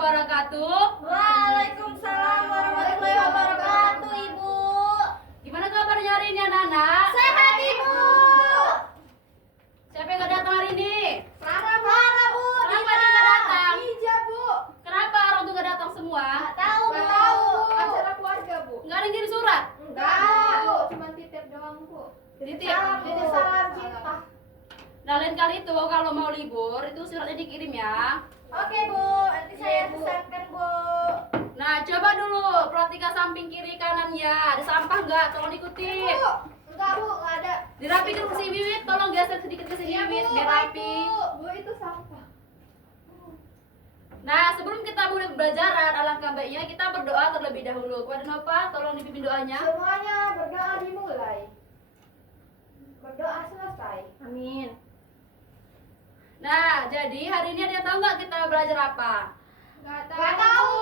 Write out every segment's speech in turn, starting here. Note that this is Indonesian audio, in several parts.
wabarakatuh. Waalaikumsalam warahmatullahi wabarakatuh, Ibu. Gimana kabarnya hari ini anak-anak? Sehat, Ibu. Siapa yang gak datang hari ini? Clara, Bu. Kenapa dia gak datang? Iya, Bu. Kenapa orang tuh gak datang semua? Nggak tahu, Bu. Acara keluarga, Bu. Nggak ada yang kirim surat? Enggak, Bu. Cuma titip doang, Bu. Titip. Jadi salam cinta. Nah lain kali itu kalau mau libur itu suratnya dikirim ya. Oke, Bu. Nanti saya pesankan, Bu. Nah coba dulu perhatikan samping kiri kanannya. Ada sampah nggak? Tolong dikutip. Enggak, Bu. Enggak ada. Dirapikan kursi Wiwit. Tolong geser sedikit ke sini Iya, Wiwit Bu. biar rapi. Bu, itu sampah. Nah sebelum kita mulai pembelajaran alangkah baiknya kita berdoa terlebih dahulu. Kepada Nova tolong dipimpin doanya. Semuanya berdoa dimulai. Berdoa selesai. Amin. Nah, jadi hari ini ada yang tahu nggak kita belajar apa? Enggak Nggak tahu.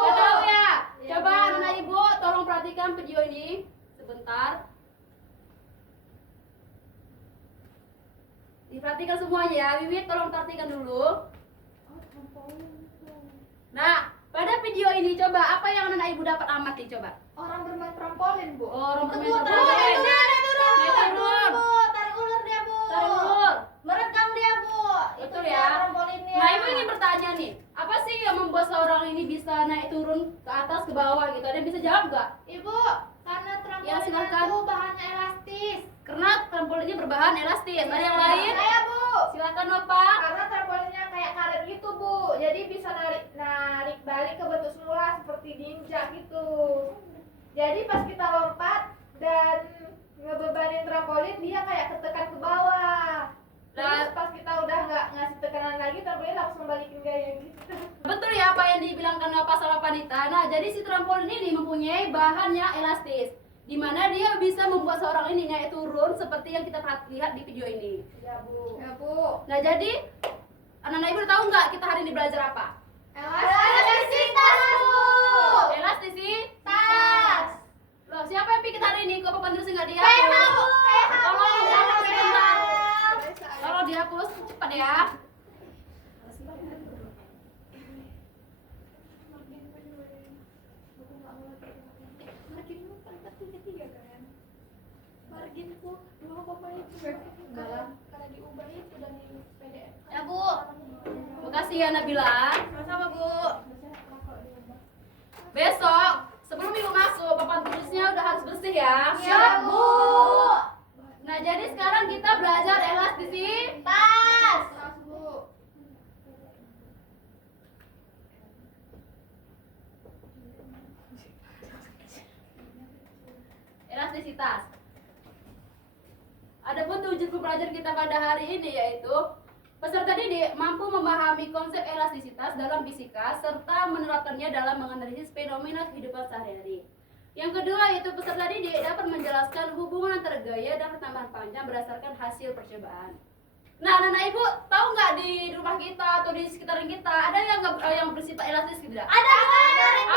Nggak tahu ya? Iya, Coba Bu. anak ibu tolong perhatikan video ini sebentar. Diperhatikan semuanya ya. Wiwit tolong perhatikan dulu. Oh, trampolin. Nah, pada video ini coba apa yang anak ibu dapat amati coba? Orang bermain trampolin, Bu. Oh, orang Bu, bermain tarik trampolin. ulur, ada turun. Naik turun. Bu, tarik ulur dia, Bu. Tarik ulur. Merekam dia, Bu. Betul Itu ya. dia trampolinnya. Nah, ibu ingin bertanya nih, apa sih yang membuat seorang ini bisa naik turun ke atas ke bawah gitu? Ada yang bisa jawab nggak? Ibu, karena trampolin Ya, silakan. itu bahannya elastis. Karena trampolinnya berbahan elastis. Ada yang lain? Saya, Bu. Silakan Nova. Karena trampolinnya kayak karet gitu, Bu. Jadi bisa narik balik ke bentuk semula seperti ninja gitu. Jadi pas kita lompat dan ngebebanin trampolin, dia kayak ketekan ke bawah. Terus pas kita udah nggak ngasih tekanan lagi, trampolin langsung balikin gaya gitu. Betul ya apa yang dibilangkan Nova sama Panita. Nah, jadi si trampolin ini mempunyai bahan yang elastis, di mana dia bisa membuat seorang ini naik turun seperti yang kita lihat di video ini. Ya, Bu. Ya, Bu. Nah, jadi anak-anak ibu tahu nggak kita hari ini belajar apa? Elastisitas, Bu. Elastisitas. Loh, siapa yang pikir hari ini? Kok papan tulis nggak dihapus? Saya, Bu. Saya, Bu. Tolong dihapus sebentar. Saya. Tolong dihapus cepat ya. Marginku 2,5 karena diubahin sudah di PDF. Ya Bu. Makasih ya Nabila. Sama-sama, Bu. Besok sebelum ibu masuk papan tulisnya udah harus bersih ya. Siap, Bu. Nah, jadi sekarang kita belajar elastisitas. Tas. Tas, Bu. Elastisitas. Adapun tujuan pembelajaran kita pada hari ini yaitu peserta didik mampu memahami konsep elastisitas dalam fisika serta menerapkannya dalam menganalisis fenomena kehidupan sehari-hari. Yang kedua yaitu peserta didik dapat menjelaskan hubungan antara gaya dan pertambahan panjang berdasarkan hasil percobaan. Nah, anak-anak ibu tahu nggak di rumah kita atau di sekitaran kita ada yang bersifat elastis tidak? Ada, Bu.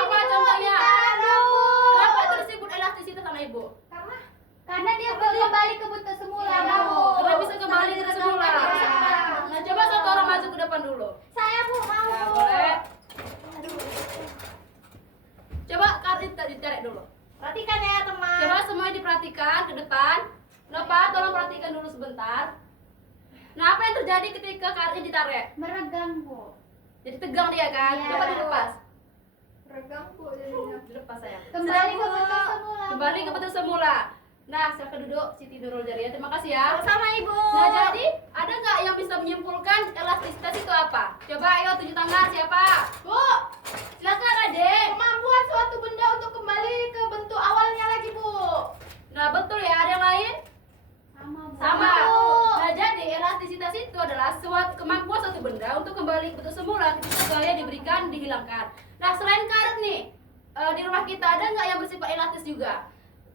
Apa contohnya? Ada, Bu. Kenapa itu disebut elastisitas anak ibu? Karena dia kembali ke bentuk semula, Iya, Bu. Karena bisa kembali ke semula. Nah, coba satu orang maju ke depan dulu. Saya, Bu, mau, Ya, Bu. boleh. Coba kartu ditarik dulu. Perhatikan ya, teman. Coba semuanya diperhatikan ke depan. Nova, tolong perhatikan dulu sebentar. Nah, apa yang terjadi ketika kartunya ditarik? Meregang, Bu. Jadi tegang dia kan? Iya. Coba dilepas. Regang, Bu, jadinya. Dilepas sayang. Kembali ke bentuk semula. Kembali ke bentuk semula. Nah, silakan duduk Siti Nurul Jariah. Terima kasih ya. Sama, Ibu. Nah, jadi ada nggak yang bisa menyimpulkan elastisitas itu apa? Coba ayo tunjuk tangan siapa? Bu, Silakan Adek. kemampuan suatu benda untuk kembali ke bentuk awalnya lagi, Bu. Nah, betul ya. Ada yang lain? Sama, Bu. Sama. Bu. Nah, jadi elastisitas itu adalah kemampuan suatu benda untuk kembali ke bentuk semula ketika gaya diberikan dihilangkan. Nah, selain karet nih, di rumah kita ada nggak yang bersifat elastis juga?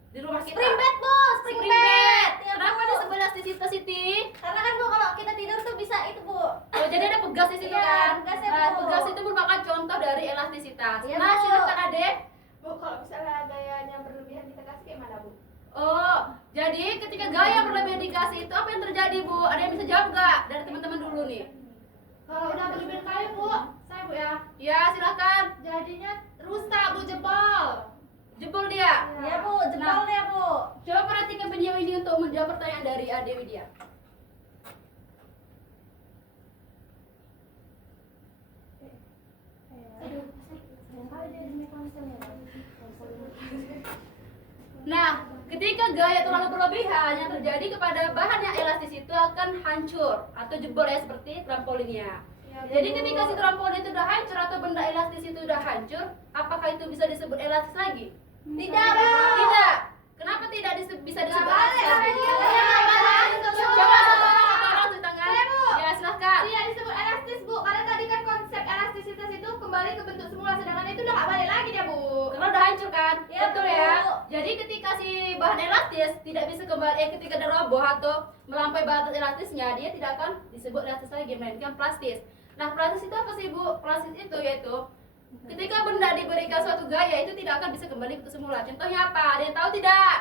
Di rumah kita. Spring bed, Bu. Spring Spring bed. Iya, Kenapa Bu. disebut elastisitas Siti? Karena kan, Bu, kalau kita tidur tuh bisa itu, Bu. Oh, jadi ada pegas di situ Iya, kan? pegasnya, Nah, Bu. pegas itu merupakan contoh dari elastisitas. Iya, Nah, Bu. silakan Adek. Bu, kalau misalnya gayanya berlebihan kita kasih kayak mana, Bu? Oh, jadi ketika gaya berlebihan dikasih itu apa yang terjadi, Bu? Ada yang bisa jawab nggak? Dari teman-teman dulu nih. Kalau udah berlebihan kayu, Bu, saya, Bu ya. Ya, silakan. Jadinya rusak Bu, jebol. Jebol dia. Ya Bu, jempol ya Bu. Coba perhatikan video ini untuk menjawab pertanyaan dari Ade Widya. Nah, ketika gaya terlalu berlebihan yang terjadi kepada bahan yang elastis itu akan hancur atau jebol ya seperti trampolinnya. Jadi ketika si trampolin itu udah hancur atau benda elastis itu udah hancur, apakah itu bisa disebut elastis lagi? Tidak Bu. Tidak. Kenapa tidak bisa disebut balik, elastis lagi? balik. Coba satu orang tolong di tangan. Saya, Bu. Ya, silahkan. Tidak disebut elastis Bu, karena tadi kan konsep elastisitas itu kembali ke bentuk semula, sedangkan itu udah gak balik lagi dia Bu. Karena udah hancur kan? Iya, Betul Bu. ya. Jadi ketika si bahan elastis tidak bisa kembali, ketika dia roboh atau melampaui batas elastisnya, dia tidak akan disebut elastis lagi, melainkan plastis. Nah, plastis itu apa sih Bu? Plastis itu yaitu ketika benda diberikan suatu gaya itu tidak akan bisa kembali ke semula. Contohnya apa? Ada yang tahu tidak?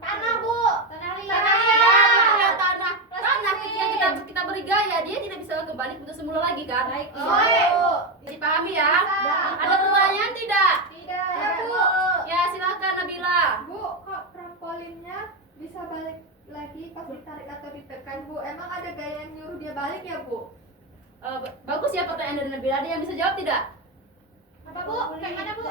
Tanah Bu. Tanah liat. Tanah Ya, liat. betul ya, tanah. Tanah Plastis. ketika kita beri gaya, dia tidak bisa kembali ke semula lagi kan? Baik. Oh, iya, Bu. Dipahami ya? Bisa. Ada pertanyaan tidak? Tidak. Ya Bu. Ya, silakan Nabila. Bu, kok trampolinnya bisa balik lagi pas ditarik atau ditekan Bu? Emang ada gaya yang nyuruh dia balik ya Bu? Bagus ya pertanyaan dari Nabila. Ada yang bisa jawab tidak? Apa Bu? Kayak mana Bu?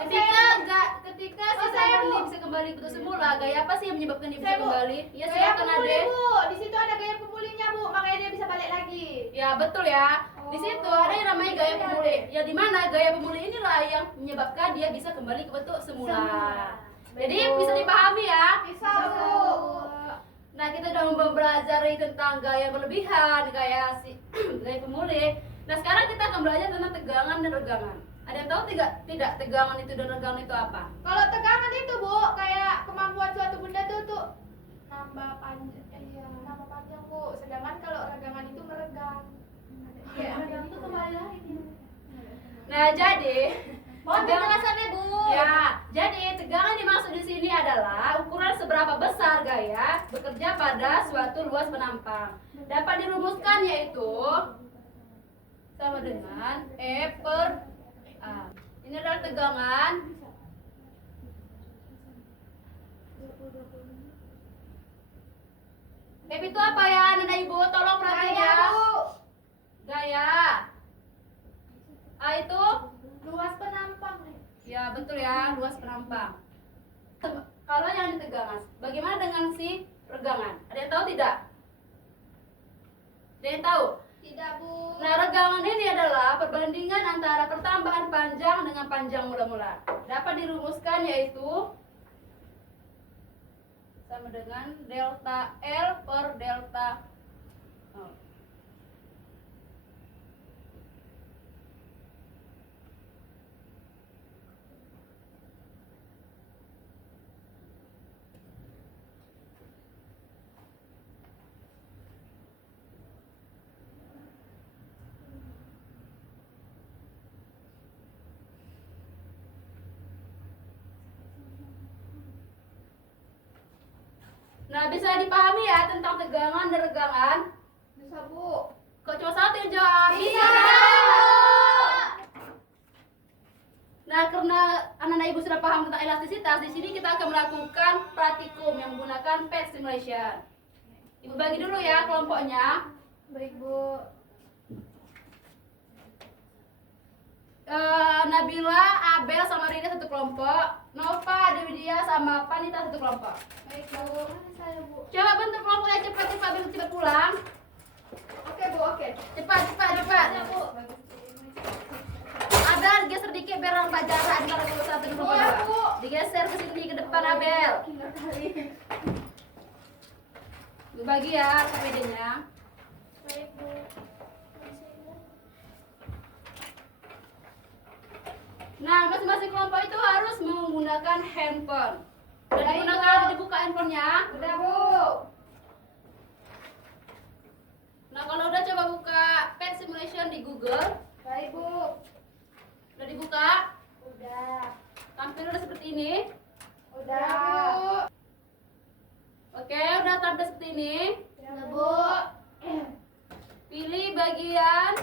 Ketika si Oh, saya, trampolin Bu. bisa kembali ke semula, gaya apa sih yang menyebabkan dia bisa Saya, Bu. kembali? Ya, Gaya silakan pemulih Ade. Bu, di situ ada gaya pemulihnya Bu, makanya dia bisa balik lagi. Ya, betul ya. Di Oh. situ ada yang namanya gaya Iya, pemulih. Ya, di mana gaya pemulih inilah yang menyebabkan dia bisa kembali ke bentuk semula. Jadi Bu. bisa dipahami ya. Bisa Bu. Nah, kita udah belajar tentang gaya berlebihan, gaya gaya pemulih. Nah, sekarang kita akan belajar tentang tegangan dan regangan. Ada yang tahu tidak tegangan itu dan regangan itu apa? Kalau tegangan itu Bu, kayak kemampuan suatu benda tuh nambah panjang Bu. Sedangkan kalau regangan itu meregang. Ya, regang itu kembali lagi. Nah, jadi Mohon penjelasannya Bu. ya, jadi tegangan dimaksud di sini adalah ukuran seberapa besar gaya bekerja pada suatu ruas penampang. Dapat dirumuskan yaitu sama dengan E per A. Ini adalah tegangan F itu apa ya, Nana Ibu? Tolong perhatiin ya. Gaya. A itu? Luas penampang nih. Ya, betul ya, luas penampang. Kalau yang di tegangan, bagaimana dengan si regangan? Ada yang tahu tidak? Ada yang tahu? Tidak Bu. Nah, regangan ini adalah perbandingan antara pertambahan panjang dengan panjang mula-mula. Dapat dirumuskan yaitu sama dengan delta L per delta O. Nah, bisa dipahami ya tentang tegangan dan regangan? Bisa Bu. Kok cuma satu yang jawab? Iya. Nah, karena anak-anak ibu sudah paham tentang elastisitas, di sini kita akan melakukan praktikum yang menggunakan PET simulation. Ibu bagi dulu ya kelompoknya. Baik Bu. Nabila, Abel sama Rina satu kelompok, Nova, Dewidia sama Panita satu kelompok. Baik Bu. Mana saya Bu? Coba bentuk kelompoknya cepat biar cepat pulang. Oke Bu, oke. Cepat. Ya Bu. Abel geser dikit biar nampak jarak antara kelompok satu dan kelompok Iya, dua. Bu. Digeser ke sini ke depan Abel. Gila kali. Ibu bagi ya KPD-nya. Baik Bu. Nah, masing-masing kelompok itu harus menggunakan handphone. Dan Baik, digunakan Bu. dibuka handphonenya. Udah Bu. Nah, kalau udah coba buka PET simulation di Google. Baik Bu. Udah dibuka. Udah. Tampil udah seperti ini. Udah Bu. Oke, udah tampil seperti ini. Udah Bu. Pilih bagian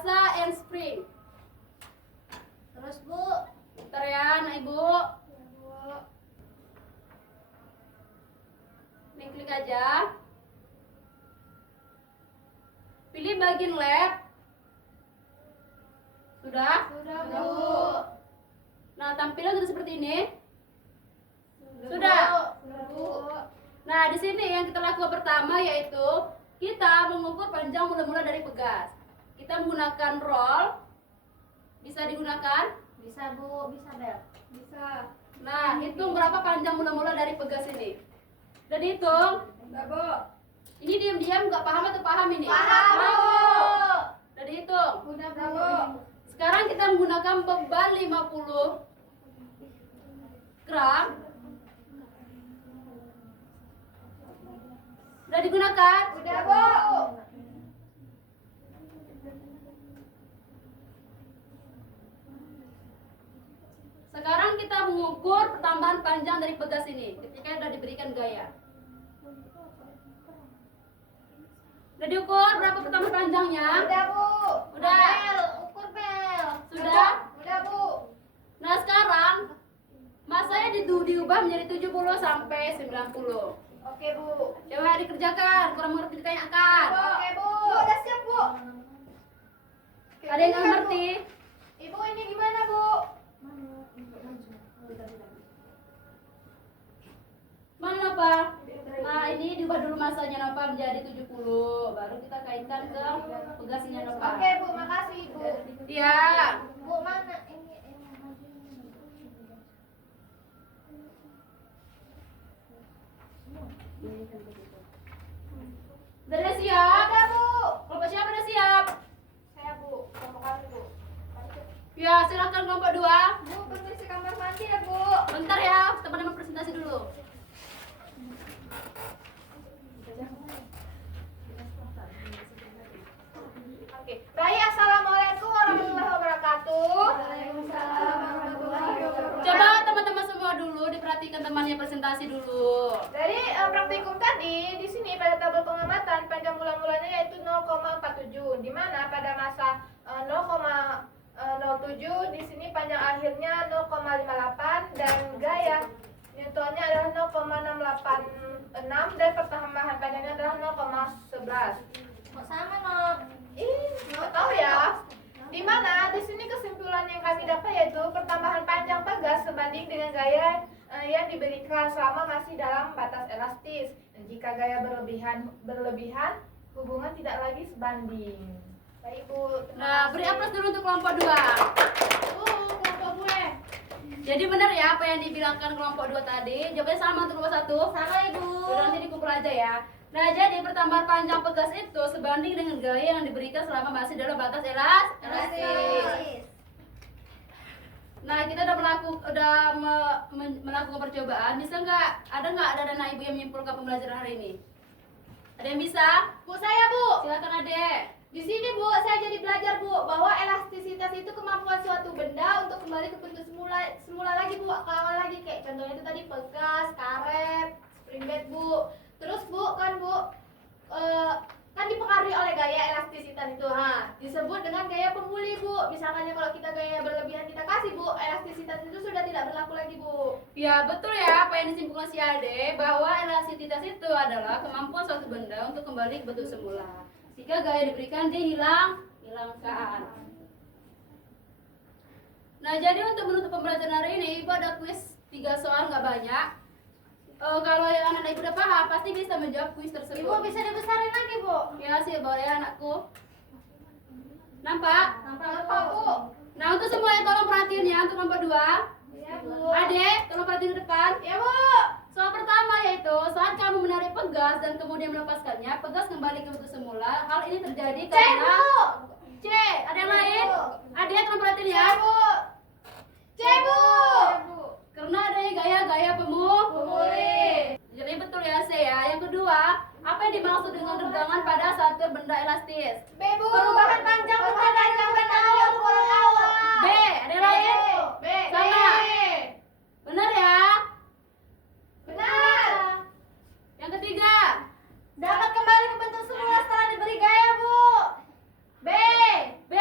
Elsa and Spring. Terus Bu. Bentar ya, anak ibu. Ini klik aja. Pilih bagian lab. Sudah? Sudah Bu. Nah, tampilan sudah seperti ini. Sudah. Sudah Bu. Nah, di sini yang kita lakukan pertama yaitu kita mengukur panjang mula-mula dari pegas. Kita menggunakan roll. Bisa digunakan? Bisa Bu, bisa Bel. Bisa. Nah, hitung berapa panjang mula-mula dari pegas ini. Udah dihitung? Udah Bu. Ini diam-diam nggak paham atau paham ini? Paham Bu. Udah dihitung? Udah Bu. Sekarang kita menggunakan beban 50 gram. Udah digunakan? Udah Bu. Sekarang kita mengukur pertambahan panjang dari pegas ini ketika sudah diberikan gaya. Udah diukur berapa pertambahan panjangnya? Udah Bu. Udah. Bel, ukur Bel. Sudah? Udah Bu. Nah, sekarang masanya diubah menjadi 70 sampai 90. Oke Bu. Coba dikerjakan, kurang mengerti ditanyakan. Oke Bu. Udah siap Bu. Ada yang nggak ngerti? Ibu ini gimana Bu? Mana Napa? Nah, ini diubah dulu masanya Napa menjadi 70. Baru kita kaitkan ke pegasnya Napa. Oke Bu, makasih Bu. Iya. Bu mana ini maju. Udah siap? Udah Bu. Kelompok siapa udah siap? Saya Bu, kelompok kami Bu. Ya, silakan kelompok 2. Bu, permisi kamar mandi ya Bu. Bentar ya, kita pada presentasi dulu. Oke. Baik, assalamualaikum warahmatullahi wabarakatuh. Coba teman-teman semua dulu diperhatikan temannya presentasi dulu. Dari praktikum tadi, di sini pada tabel pengamatan panjang mula-mulanya yaitu 0,47, di mana pada masa 0,07 di sini panjang akhirnya 0,58 dan gaya Newtonnya adalah 0,686 dan pertambahan panjangnya adalah 0,11. Kok sama Nok? Nggak tahu ya. Di mana di sini kesimpulan yang kami dapat yaitu pertambahan panjang pegas sebanding dengan gaya yang diberikan selama masih dalam batas elastis. Dan jika gaya berlebihan, hubungan tidak lagi sebanding. Baik Bu. Nah, beri aplaus dulu untuk kelompok 2. Kelompok gue. Jadi benar ya apa yang dibilangkan kelompok 2 tadi? Jawabannya sama untuk kelompok 1. Sama Ibu. Udah nanti dikumpul aja ya. Nah, jadi pertambahan panjang pegas itu sebanding dengan gaya yang diberikan selama masih dalam batas elastis. Nah, kita udah melakukan percobaan. Bisa nggak? Ada anak ibu yang menyimpulkan pembelajaran hari ini? Ada yang bisa? Bu, saya Bu. Silakan adek. Di sini Bu, saya jadi belajar Bu bahwa elastisitas itu kemampuan suatu benda untuk kembali ke bentuk semula lagi Bu, ke awal lagi kayak contohnya itu tadi pegas, karet, spring bed Bu. Terus Bu kan kan dipengaruhi oleh gaya elastisitas itu, disebut dengan gaya pemulih Bu. Misalkan kalau kita gaya berlebihan kita kasih Bu, elastisitas itu sudah tidak berlaku lagi Bu. Ya, betul ya apa yang disimpulkan si Ade bahwa elastisitas itu adalah kemampuan suatu benda untuk kembali ke bentuk semula. Jika gaya diberikan dia hilangkan. Nah, jadi untuk menutup pembelajaran hari ini, Ibu ada kuis 3 soal nggak banyak. Kalau yang anak ibu udah paham, pasti bisa menjawab kuis tersebut. Ibu bisa dibesarin lagi Bu. Ya sih, boleh anakku. Nampak? Nampak Bu. Nah, untuk semua yang tolong perhatian ya untuk kelompok 2. Ya Bu. Adek, tolong perhatian ke depan. Ya Bu. Soal pertama yaitu saat kamu menarik pegas dan kemudian melepaskannya, pegas kembali ke bentuk semula. Hal ini terjadi karena C. Ada yang lain? Adek, tolong perhatian ya. Bu. Karena adanya gaya-gaya pemulih. Jadi betul ya C ya. Yang kedua, apa yang dimaksud dengan regangan pada satu benda elastis? B Bu. Perubahan panjang benda untuk orang awam. B. Ada yang lain? B. Sama. Benar ya? Benar. Yang ketiga, dapat kembali ke bentuk semula setelah diberi gaya Bu. B. B.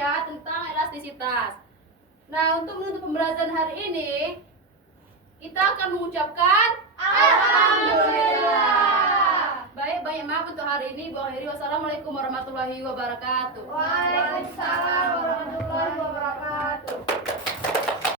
ya tentang elastisitas. Nah, untuk menutup pembelajaran hari ini, kita akan mengucapkan Alhamdulillah. baik, banyak maaf untuk hari ini. Bu akhiri, wassalamualaikum warahmatullahi wabarakatuh. Waalaikumsalam warahmatullahi wabarakatuh.